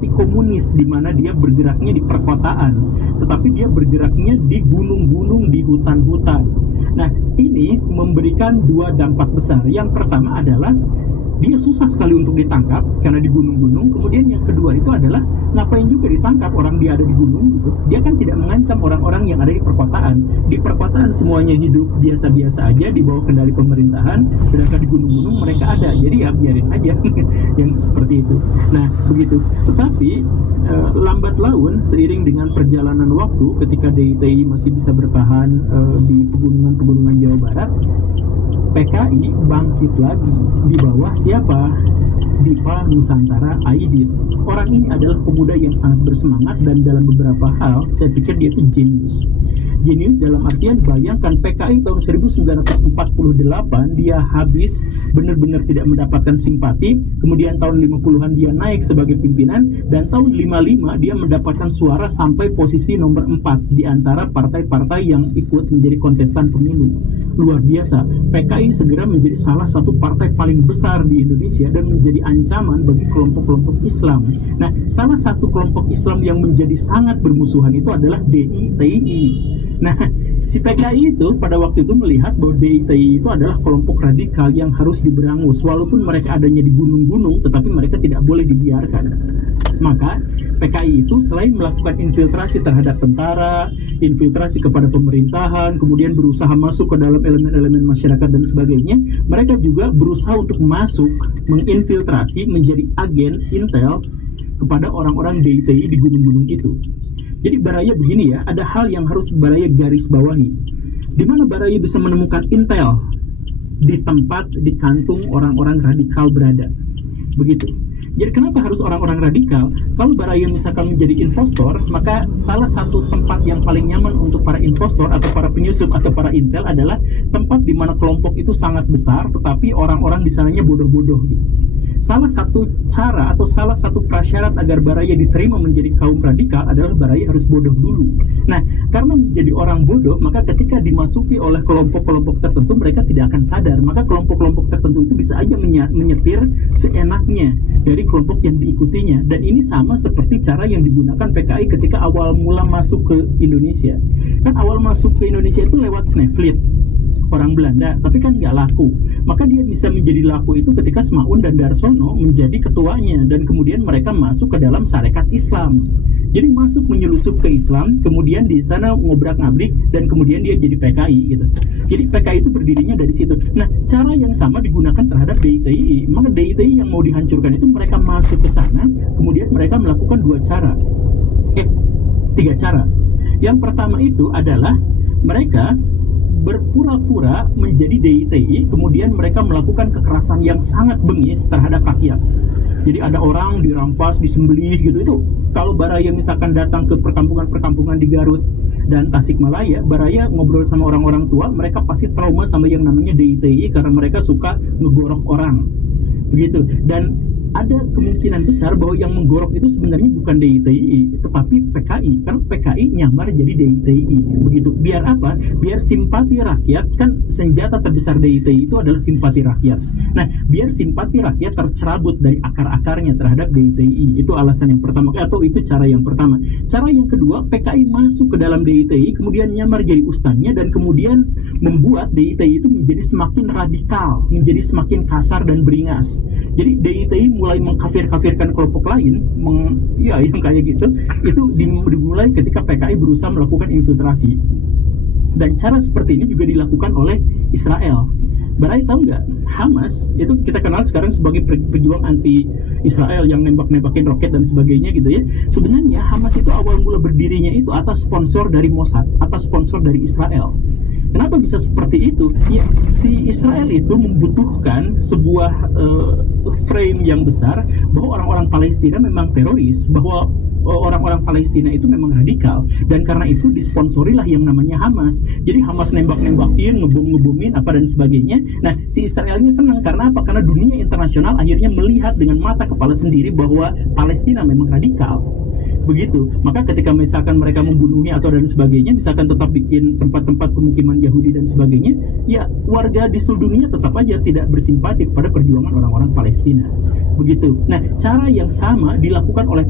seperti komunis di mana dia bergeraknya di perkotaan, tetapi dia bergeraknya di gunung-gunung, di hutan-hutan. Nah, ini memberikan dua dampak besar. Yang pertama adalah dia susah sekali untuk ditangkap karena di gunung-gunung. Kemudian yang kedua itu adalah ngapain juga ditangkap, orang dia ada di gunung gitu. Dia kan tidak mengancam orang-orang yang ada di perkotaan. Di perkotaan semuanya hidup biasa-biasa aja di bawah kendali pemerintahan, sedangkan di gunung-gunung mereka ada. Jadi ya biarin aja yang seperti itu. Nah, begitu. Tetapi lambat laun seiring dengan perjalanan waktu, ketika DITI masih bisa bertahan di pegunungan-pegunungan Jawa Barat, PKI bangkit lagi di bawah siapa? Dipa Nusantara Aidit. Orang ini adalah pemuda yang sangat bersemangat dan dalam beberapa hal saya pikir dia itu jenius. Jenius dalam artian bayangkan PKI tahun 1948 dia habis benar-benar tidak mendapatkan simpati, kemudian tahun 50-an dia naik sebagai pimpinan, dan tahun 55 dia mendapatkan suara sampai posisi nomor 4 di antara partai-partai yang ikut menjadi kontestan pemilu. Luar biasa. PKI segera menjadi salah satu partai paling besar di Indonesia dan menjadi ancaman bagi kelompok-kelompok Islam. Nah, salah satu kelompok Islam yang menjadi sangat bermusuhan itu adalah DITI. Nah, si PKI itu pada waktu itu melihat bahwa DITI itu adalah kelompok radikal yang harus diberangus. Walaupun mereka adanya di gunung-gunung, tetapi mereka tidak boleh dibiarkan. Maka PKI itu selain melakukan infiltrasi terhadap tentara, infiltrasi kepada pemerintahan, kemudian berusaha masuk ke dalam elemen-elemen masyarakat dan sebagainya, mereka juga berusaha untuk masuk, menginfiltrasi, menjadi agen intel kepada orang-orang DITI di gunung-gunung itu. Jadi Baraya begini ya, ada hal yang harus Baraya garis bawahi. Di mana Baraya bisa menemukan intel? Di tempat, di kantung orang-orang radikal berada. Begitu. Jadi kenapa harus orang-orang radikal? Kalau Baraya misalkan menjadi investor, maka salah satu tempat yang paling nyaman untuk para investor atau para penyusup atau para intel adalah tempat di mana kelompok itu sangat besar, tetapi orang-orang di sananya bodoh-bodoh gitu. Salah satu cara atau salah satu prasyarat agar Baraya diterima menjadi kaum radikal adalah Baraya harus bodoh dulu. Nah, karena menjadi orang bodoh, maka ketika dimasuki oleh kelompok-kelompok tertentu, mereka tidak akan sadar. Maka kelompok-kelompok tertentu itu bisa aja menyetir seenaknya dari kelompok yang diikutinya. Dan ini sama seperti cara yang digunakan PKI ketika awal mula masuk ke Indonesia. Kan awal masuk ke Indonesia itu lewat Sneflit, orang Belanda, tapi kan nggak laku. Maka dia bisa menjadi laku itu ketika Semaun dan Darsono menjadi ketuanya, dan kemudian mereka masuk ke dalam Sarekat Islam. Jadi masuk menyelusup ke Islam, kemudian di sana ngobrak-ngabrik, dan kemudian dia jadi PKI gitu. Jadi PKI itu berdirinya dari situ. Nah, cara yang sama digunakan terhadap DITI. Maka DITI yang mau dihancurkan itu mereka masuk ke sana, kemudian mereka melakukan tiga cara. Yang pertama itu adalah mereka berpura-pura menjadi DITI, kemudian mereka melakukan kekerasan yang sangat bengis terhadap rakyat. Jadi ada orang dirampas, disembelih gitu. Itu kalau Baraya misalkan datang ke perkampungan-perkampungan di Garut dan Tasikmalaya, Baraya ngobrol sama orang-orang tua, mereka pasti trauma sama yang namanya DITI karena mereka suka ngegorok orang. Begitu. Dan ada kemungkinan besar bahwa yang menggorok itu sebenarnya bukan DITI, tetapi PKI. Karena PKI nyamar jadi DITI. Begitu. Biar apa? Biar simpati rakyat. Kan senjata terbesar DITI itu adalah simpati rakyat. Nah, biar simpati rakyat tercerabut dari akar-akarnya terhadap DITI. Itu alasan yang pertama, atau itu cara yang pertama. Cara yang kedua, PKI masuk ke dalam DITI, kemudian nyamar jadi ustadznya, dan kemudian membuat DITI itu menjadi semakin radikal, menjadi semakin kasar dan beringas. Jadi DITI mulai mengkafir-kafirkan kelompok lain, yang kayak gitu, itu dimulai ketika PKI berusaha melakukan infiltrasi. Dan cara seperti ini juga dilakukan oleh Israel. Baraya tahu nggak? Hamas itu kita kenal sekarang sebagai pejuang anti Israel yang nembak-nembakin roket dan sebagainya gitu ya. Sebenarnya Hamas itu awal mula berdirinya itu atas sponsor dari Mossad, atas sponsor dari Israel. Kenapa bisa seperti itu? Ya, si Israel itu membutuhkan sebuah frame yang besar bahwa orang-orang Palestina memang teroris, bahwa orang-orang Palestina itu memang radikal, dan karena itu disponsorilah yang namanya Hamas. Jadi Hamas nembak-nembakin, ngebom-ngebomin apa dan sebagainya. Nah, si Israelnya senang karena apa? Karena dunia internasional akhirnya melihat dengan mata kepala sendiri bahwa Palestina memang radikal. Begitu. Maka ketika misalkan mereka membunuhnya atau dan sebagainya, misalkan tetap bikin tempat-tempat pemukiman Yahudi dan sebagainya, ya warga di seluruh dunia tetap aja tidak bersimpati kepada perjuangan orang-orang Palestina. Begitu. Nah, cara yang sama dilakukan oleh